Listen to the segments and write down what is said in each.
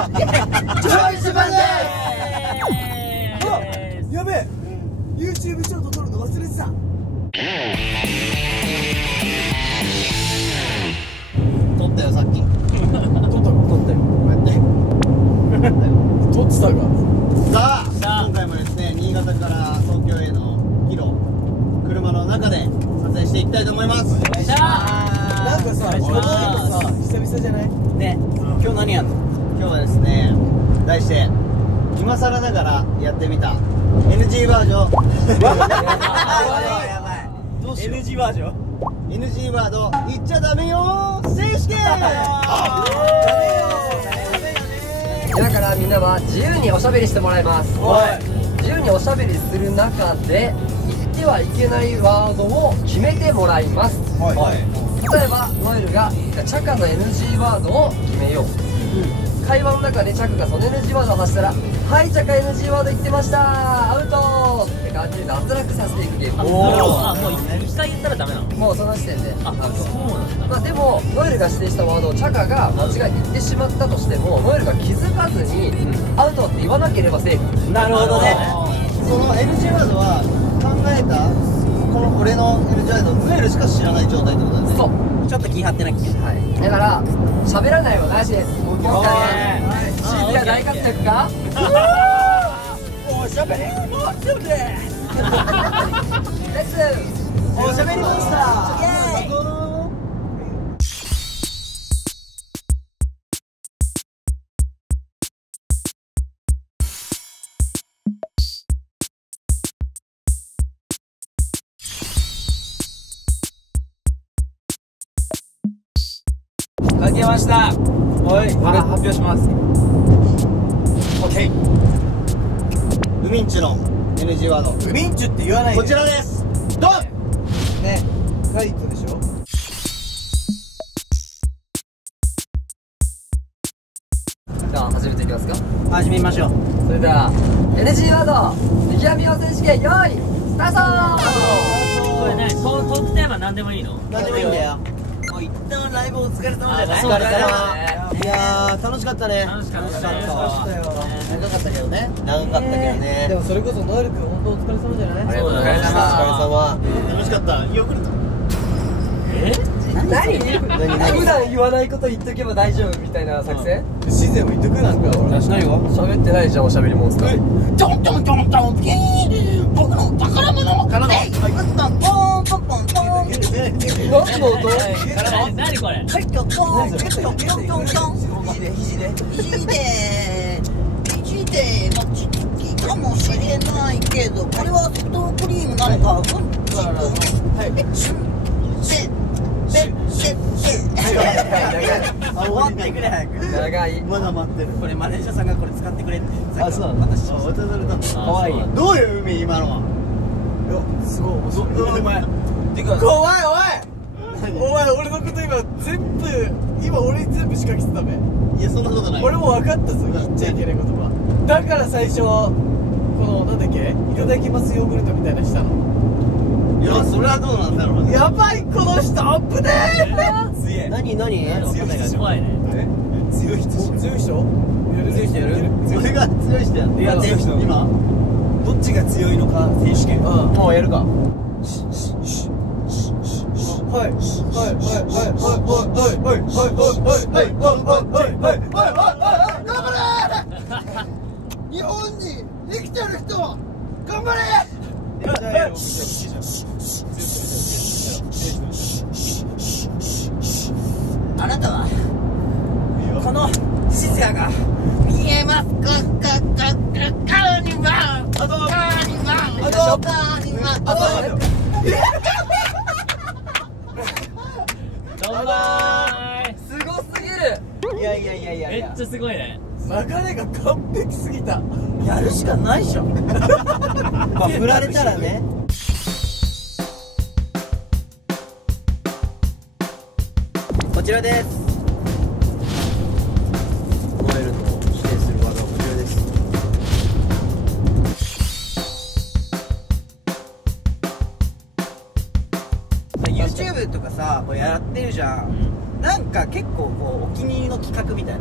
チョイスバンデー。やべえ、YouTube ショート撮るの忘れてた。撮ったよさっき。撮ったよ。こうやって撮ってたか。さあ今回もですね、新潟から東京への帰路、車の中で撮影していきたいと思います。なんかさ、久々じゃないね。今日何やんの？今日はですね、題して今更ながらやってみた NG バージョン。やばい。どうしよう。NG バージョン。NG ワード言っちゃダメよ選手権。だからみんなは自由におしゃべりしてもらいます。自由におしゃべりする中で言ってはいけないワードを決めてもらいます。例えばノエルがチャカの NG ワードを決めよう。会話の中でチャカがその NG ワードを発したら「はいチャカ NG ワード言ってましたアウト!」って感じで脱落させていくゲーム。もう一回言ったらダメなの？もうその時点でアウト。そうなんだ。まあでもノエルが指定したワードをチャカが間違い言ってしまったとしてもノエルが気づかずにアウトって言わなければセーフ。なるほどね。その NG ワードは考えたこの俺の NG ワードノエルしか知らない状態ってことだね。そう、ちょっと気張ってなきゃ。はい、だから喋らないはなしです。今回はシーズが大活躍か。おしゃべりモンスターです。レッスンおしゃべりモンスター。書けました。はい、発表します。オッケー。ウミンチュの NG ワード。ウミンチュって言わないで。こちらです。ドン。ね、ガリットでしょ。じゃあ始めていきますか。始めましょう。それでは NG ワード見極めよう選手権用意スタート。これね、トークテーマ何でもいいの？何でもいいんだよ。もう一旦ライブお疲れ様じゃない。そうだね。いやー楽しかったね。楽しかったよ。長かったけどね。長かったけどね。でもそれこそノエル君本当お疲れ様じゃない。ありがとうございました。お疲れ様。楽しかった。ヨーグルト。何普段言わないこと言っとけば大丈夫みたいな作戦？自然も言っとくなんか俺。何が？喋ってないじゃんおしゃべりモンスター。トントントントンピーン僕の宝物からのポンポンポンポンポン。何の音？何これ？はいトントントントントントン。肘でもちつきかもしれないけどこれはソフトクリームなのか終わってくれ早く。長い。まだ待ってる。これマネージャーさんがこれ使ってくれって。あ、そうなの。私渡されたの。可愛い。どういう海今のは。いや、すごい面白い。お前。てか。怖いおい。お前俺のこと今全部今俺に全部仕掛けてたべ。いやそんなことない。俺も分かったぞ言っちゃいけない言葉。だから最初このなんだっけいただきますヨーグルトみたいなしたの。いやそれはどうなんだろう。やばいこの人アップねー。強い。何強い人。怖いね。強い人。強い人やる。俺が強い人やる。いや強い人。今どっちが強いのか選手権。もうやるか。はいはいはいはいはいはいはいはいはいはい頑張れ。日本に生きてる人頑張れ。あなたはこの静かが見えますか？カーニバルカーニバルすごすぎる。いやめっちゃすごいね。流れが完璧すぎた。やるしかないでしょ。まあ振られたらね。こちらです。ノエルの指定するワードはこちらです。YouTube とかさこうやってるじゃん。なんか結構こうお気に入りの企画みたいな。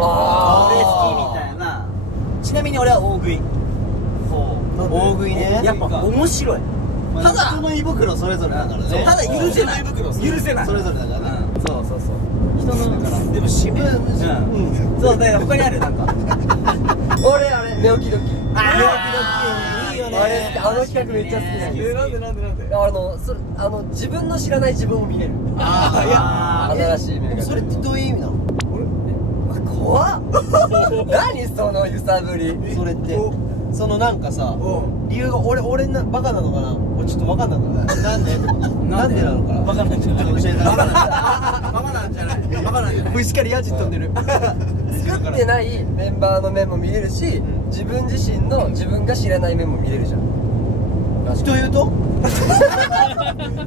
あちなみに俺は大食い。大食いね。やっぱ面白い。ただ人の胃袋それぞれだからね。ただ許せない。許せない。それぞれだからね。そうそうそう。人のでも締め。そうだよ。他にあるなんか。俺あれ寝起きドッキリ。寝起きドッキリいいよね。あの企画めっちゃ好きなんです。なんで。自分の知らない自分を見れる。新しい目が。それってどういう意味なの？怖っ。何その揺さぶり。それってそのなんかさ、理由が俺バカなのかな？俺ちょっと分かんなくない？なんでなのかな？バカなんじゃない？教えて。バカなんじゃない。バカなんじゃない。虫からヤジ飛んでる。作ってないメンバーの面も見れるし、自分自身の自分が知らない面も見れるじゃん。というと？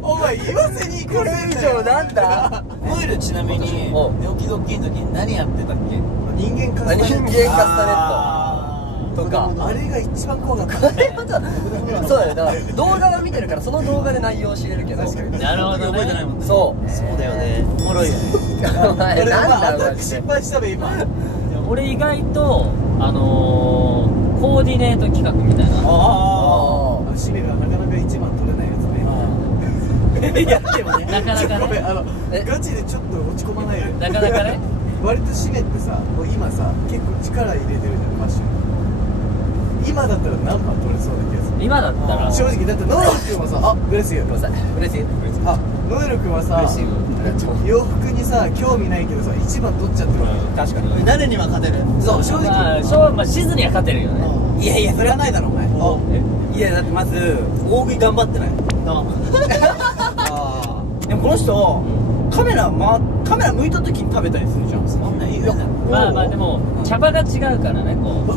お前言わせに行く。これ以上なんだ？ノエルちなみに寝起きドッキリの時に何やってたっけ？人間カスタネットとか。あれが一番怖かった。そうだね。だから動画は見てるからその動画で内容を知れるけど。なるほど。覚えてないもん。そうだよね。おもろいよね。お前なんだ失敗したべ今。俺意外とコーディネート企画みたいな。シメがなかなか一番取れないやつね。いやでもね、なかなかね。ガチでちょっと落ち込まないで。なかなかね。割とシメってさ、今さ結構力入れてるじゃんファッション。今だったら何番取れそうな気がする。今だったら正直だってノエル君はさ、ブレスユー。嬉しい。ノエル君はさ、洋服にさ興味ないけどさ一番取っちゃってるわけ。確かに。誰には勝てる？そう正直。まあシズには勝てるよね。いやいやそれはないだろお前。いやだってまず大食い頑張ってない。でもこの人カメラ向いた時に食べたりするじゃん。そんなんいいよ。まあでもキャパが違うからねこう。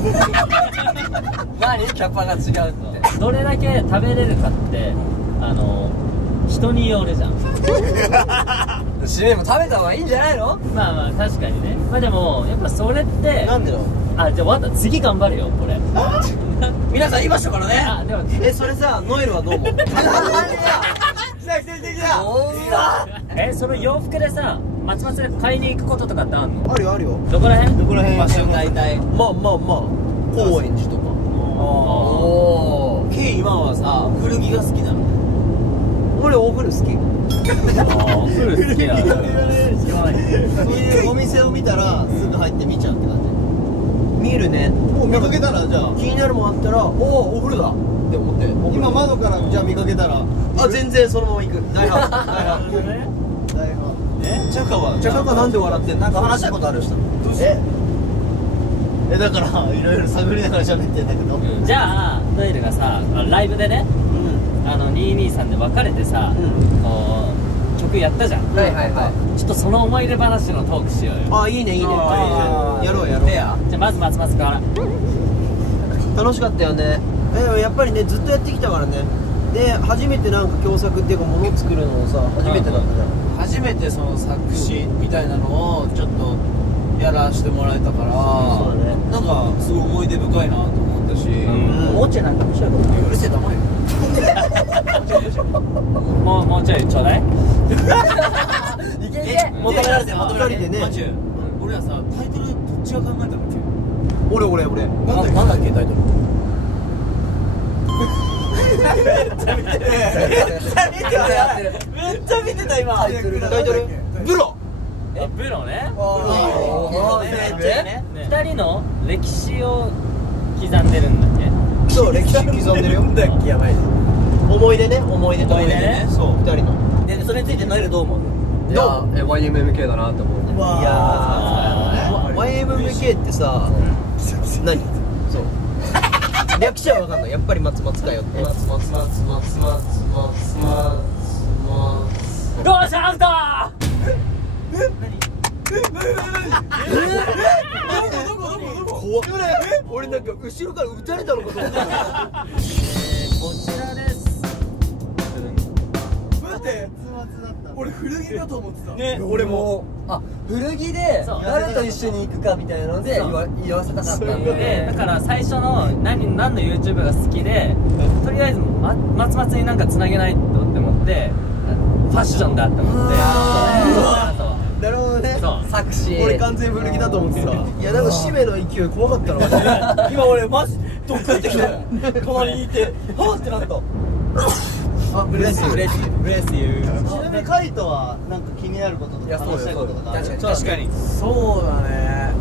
何キャパが違うって。どれだけ食べれるかって人によるじゃん。シメも食べた方がいいんじゃないの？まあ確かにね。まあでもやっぱそれってなんでだろう？じゃあわかった。次頑張るよこれ。皆さん言いましたからね。でもそれさノエルはどう思う？来た。その洋服でさ松松で買いに行くこととかってあんの？あるよあるよ。どこら辺？どこら辺？場所大体。まあ高円寺とか。ケイ今はさ古着が好きなの？俺お風呂好き。フル好きなの。そういうお店を見たらすぐ入って見ちゃうって感じ。見るね。もう見かけたらじゃあ気になるもんあったらお風呂だって思って。今窓からじゃあ見かけたら全然そのまま行く。大派。チャカはなんで笑ってんの？なんか話したいことある人？だからいろいろ探りながら喋ってんだけど。じゃあノエルがさライブでね223で別れてさ曲やったじゃん。ちょっとその思い出話のトークしようよ。いいね。やろう。じゃあまず松松から。楽しかったよね。やっぱりねずっとやってきたからね。で初めてなんか共作っていうかものを作るのをさ初めてだったじゃん。初めてその作詞みたいなのをちょっとやらしてもらえたから、なんかすごい思い出深いなと思ったし、お茶なんか面白いことうるせえ黙れ。もうちょいちょうだい。いけ求められてマジュ俺らさタイトルどっちが考えたんだっけ？俺なんだっけタイトル？めっちゃ見てた今。タイトルブロ。ブロね。2人の歴史を刻んでるんだっけ？そう歴史刻んでるよ。やばい。思い出ね。そう2人の。でそれについてノエルどう思う？いや YMMK だなって思う。いや YMMK ってさ何？そう略しは分かんない。やっぱり松松かよって。どうしアウト。怖っ。俺なんか後ろから撃たれたのかと思った。こちらです。待って俺古着だと思ってたね。俺も古着で誰と一緒に行くかみたいなので言わせたかったんで、だから最初の何の YouTube が好きでとりあえず松松になんかつなげないとって思ってファッションだって思って。なるほどね。そう作詞。俺完全古着だと思ってた。いやなんか締めの勢い怖かったのマジで。今俺マジどっかってきた隣にいてはぁってなった。あ、ブレスユー。ブレスユー。ちなみにカイトはなんか気になることとか話したいこととかある？確かにそうだね。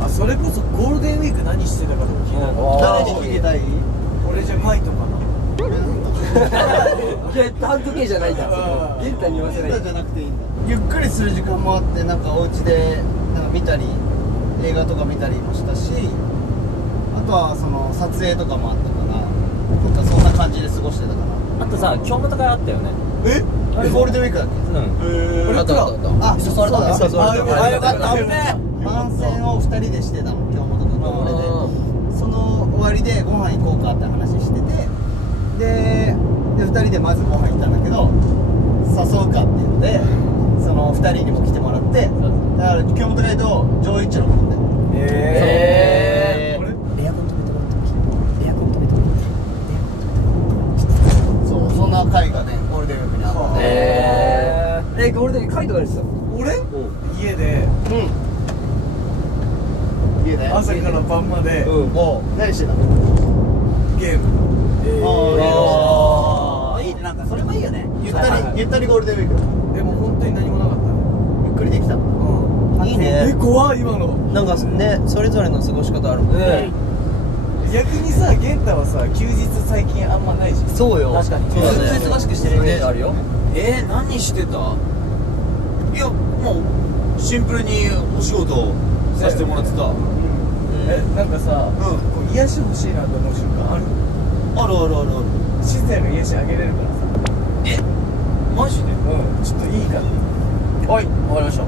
あ、それこそゴールデンウィーク何してたかとか気になる。誰に聞きたい？俺じゃカイトかな。ゲッタン時計じゃないじゃん。ゲッタに言わせない。じゃなくていいんだ。ゆっくりする時間もあってなんかお家でなんか見たり映画とか見たりもしたし、あとはその撮影とかもあったからなんかそんな感じで過ごしてたかな。あとさ、京本会あったよね。あれゴールデンウィークだっけ？あったあった。あ、誘われた。あ、よかった。番宣を2人でしてたの、京本君と俺で。その終わりでご飯行こうかって話してて、で2人でまずご飯行ったんだけど、誘うかっていうのでその2人にも来てもらって、だから京本君と丈一郎君でエアコン止めてもらってました。エアコン止めてもらって。そう、そんな会がねゴールデンウィークにあって、ゴールデンカイトがですよ。俺家で家で朝から晩までもう何してたの？ゲーム。ああ、いいね、なんかそれもいいよね。ゆったりゴールデンウィークでも本当に何もなかった。ゆっくりできた。いいね。怖い今の。なんかね、それぞれの過ごし方あるもんね。逆にさ、ゲンタはさ、休日最近あんまないし。そうよ。確かに。ずっと忙しくしてるイメージあるよ。何してた？いや、もうシンプルにお仕事させてもらってた。なんかさ、こう癒し欲しいなと思う瞬間ある？ある。静かの癒しあげれるからさ。マジで？ちょっといいかな。はい、わかりました。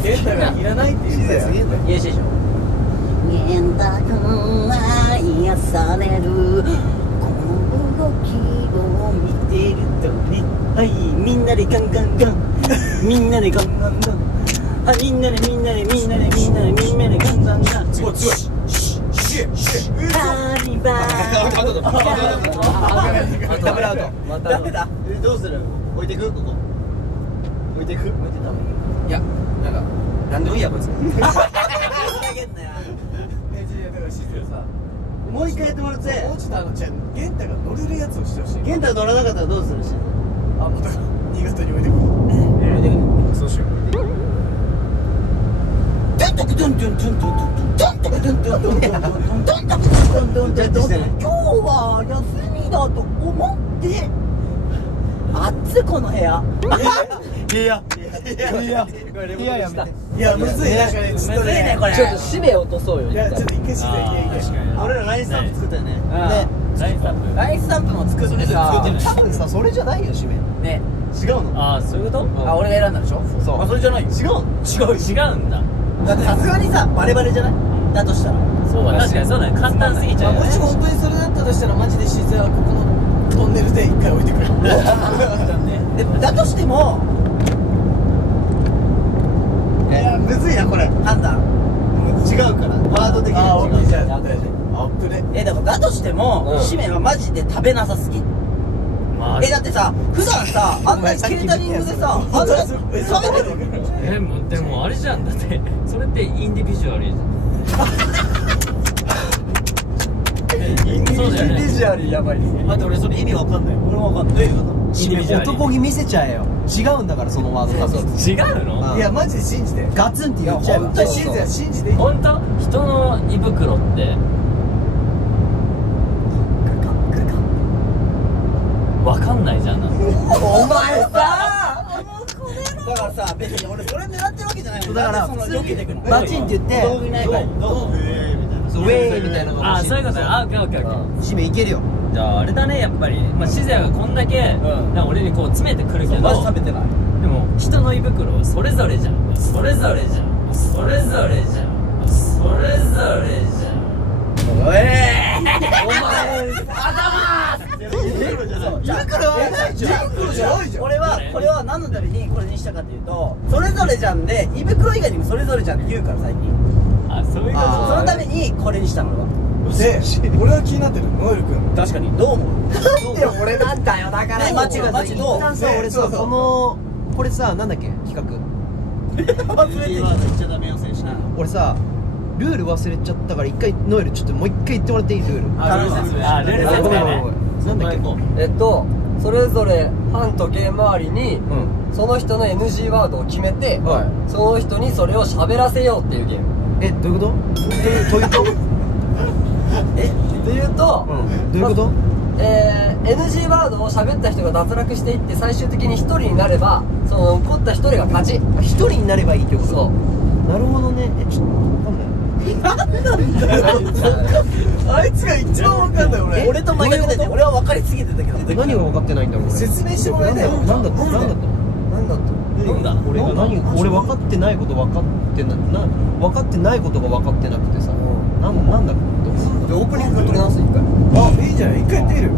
ゲンタがいらないって言ってたよ。いいでしょ。ゲンタ君は癒されるこの動きを見てるとね、はいみんなでガンガンガンみんなでガンガンガンあみんなでガンガンガンすごい強い。ハリバダブルアウト。ダメだ。どうする？置いてく？ここ置いてく？いや、なんかなんでもいいやこいつ。だから静かさ、もう一回やってもらってもうちょっとじゃあゲンタが乗れるやつをしてほしい。ゲンタ乗らなかったらどうするし？あ、また新潟に置いてくる。そうしよう。今日は休みだと思ってあっつこの部屋部屋やめて。いや、むずいね。むずいねこれちょっと締め落とそうよ。いや、ちょっと一回静かにいけ。俺らラインスタンプ作ったよね。ね。ラインスタンプ。ラインスタンプも作ってさ多分さ、それじゃないよ締め。ね、違うの？ああ、そういうこと？あ、俺が選んだでしょ。そう。あ、それじゃないよ。違うの？違うんだ。だってさすがにさバレバレじゃない？だとしたらそうだ、確かにそうだね。簡単すぎちゃうよね。もし本当にそれだったとしたらマジで静かはここのトンネルで一回置いてくる。でもだとしてもいやむずいなこれ。判断違うからワード的にあ、オッケー、違う。じゃあアップで。だからだとしても締めはマジで食べなさすぎ。まあだってさ普段さあんなにケータリングでさあんな食べてるでもあれじゃん。だってそれってインディビジュアルじゃん。そうだよね。ビジュアルやばい。待って俺それ意味わかんない。俺もわかんない。インディビジュアル。男気見せちゃえよ。違うんだからそのワード多分。違うの？いや、マジで信じて。ガツンって言っちゃえば。本当に信じていい。本当？人の胃袋ってわかんないじゃん。お前さだからさ別に俺それ狙ってるわけじゃないの。だからその避けてくのバチンって言って道具いないからどう？みたいな。ウェーイみたいなのがああ、欲しい。そういうことね。あ、オッケーオッケーオッケー。締めいけるよ。じゃああれだね、やっぱりシゼアがこんだけなんか俺にこう詰めてくるけど、マジ食べてない。でも人の胃袋はそれぞれじゃん。それぞれじゃん。それぞれじゃん。それぞれじゃん。おいこれは何のためにこれにしたかというと、それぞれじゃんで胃袋以外にもそれぞれじゃんって言うから最近。あ、そういうこそのためにこれにしたのは。で、俺は気になってる。ノエル君。確かにどう思う？なんで俺なんだよ。だからねマジどう？一旦さ、俺さ、これさ、なんだっけ企画。俺さルール忘れちゃったから一回ノエルちょっともう一回言ってもらっていい？ルール。ルール説明ね。なんだっけ？それぞれ班とゲーム周りにその人の NG ワードを決めて、その人にそれを喋らせようっていうゲーム。どういうこと？どういうこと？というと、どういうこと？ NG ワードを喋った人が脱落していって最終的に1人になればその残った1人が勝ち。1人になればいいってこと？そう。なるほどね。ちょっと分かんない。あいつが一番分かんない。俺と真逆でね、俺は分かりすぎてたけど。何が分かってないんだろう。説明してもらえないよ。なんだ俺が俺分かってないこと分かってない分かってないことが分かってなくてさ、なんだろう。でオープニング撮り直す一回。あ、いいじゃない、一回やってみる。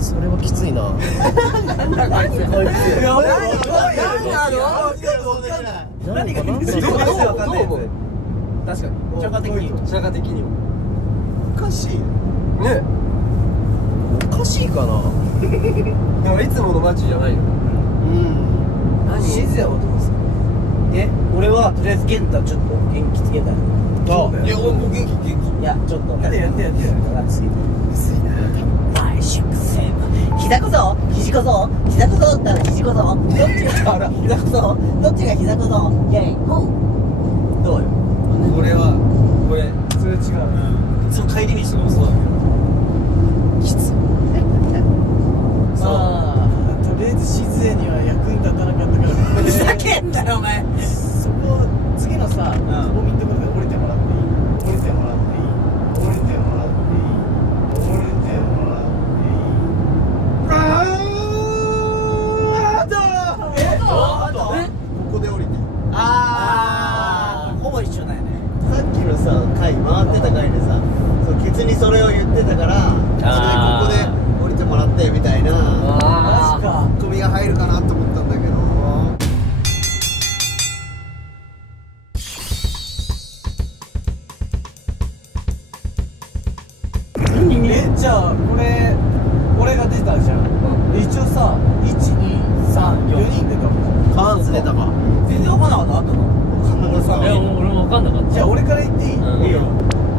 それはきついな。なんだこいつ。何がどう確かに社会的にもおかしいね。おかしいかな。でもいつものマッチじゃないよ。何？静也はどうですか？俺はとりあえず健太ちょっと元気つけたい。いや、俺も元気。いや、ちょっとやって薄いな。毎食せ膝小僧、肘小僧、膝小僧だったら肘小僧、どっちが膝小僧、どっちが膝小僧、イェイホー。どうよ。俺はそれ違う。その帰り道とかもそうだけどきつい。とりあえず静江には役に立たなかったからふざけんなよお前。そこ次のさ、つぼみんところで降りてもらっていい？降りてもらっていい？降りてもらっていい？降りてもらっていい？ここで降りて。ほぼ一緒だよね。さっきのさ回回ってた回でさ、ケツにそれを言ってたから、ここで降りてもらってみたいなツッコミが入るかなと思ったんだけど。じゃあこれ俺が出たじゃん。一応さ、1、2、3、4人出たもん。カーンズ出たか。全然分かんなかった。あとの俺も分かんなかった。じゃあ俺から言っていい？いいよ。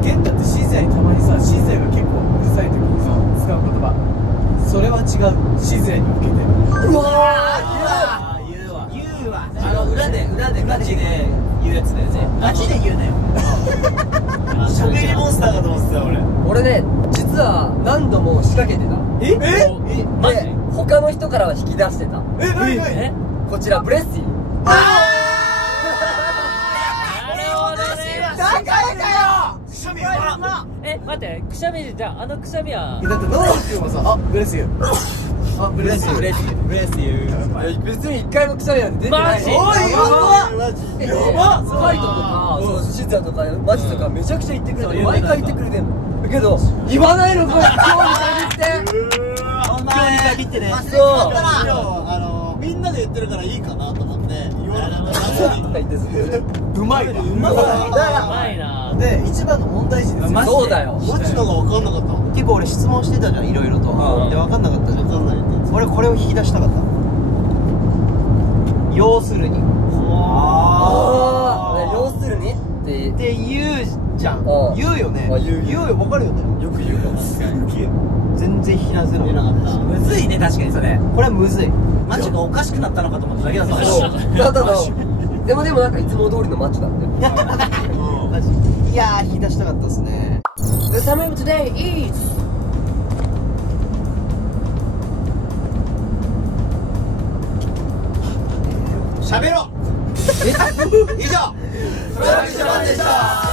健太って静也にたまにさ、静也が結構うるさい時にさ使う言葉、それは違う。静也に向けて。うわー、言うわ。裏でガチで言うやつだよね。ガチで言うなよ。喋りモンスターかと思ってたよ俺ね、実は何度も仕掛けてた。マジ？で他の人からは引き出してた。こちらブレッシー。待って、くしゃみじゃあくしゃみはだってノラっていうのはさ、ブレスユー。ブレスユー。別に一回もくしゃみなんて出てないし。マジ？やばっ！カイトとかシズヤとかマジとかめちゃくちゃ言ってくれて、毎回言ってくれてんの。だけど言わないのこれ。今日に限ってね。そうみんなで言ってるからいいかなと思って言わなかった。うまいな。うまいな。で、一番の問題児です。そうだよ。マジのが分かんなかった。結構俺質問してたじゃん、いろいろと。で分かんなかったじゃん。分かんないってやつ。俺これを引き出したかった。要するに要するにって言うじゃん。言うよね。言うよ、分かるよね。よく言うかも。全然引き出せなかった。むずいね、確かにそれ。これはむずい。マッチがおかしくなったのかと思っただけだぞ。ただのでもなんかいつも通りのマッチだって。マジ。いやー、引き出したかったですね。 The summer of today is喋ろう。以上、トラックションでした。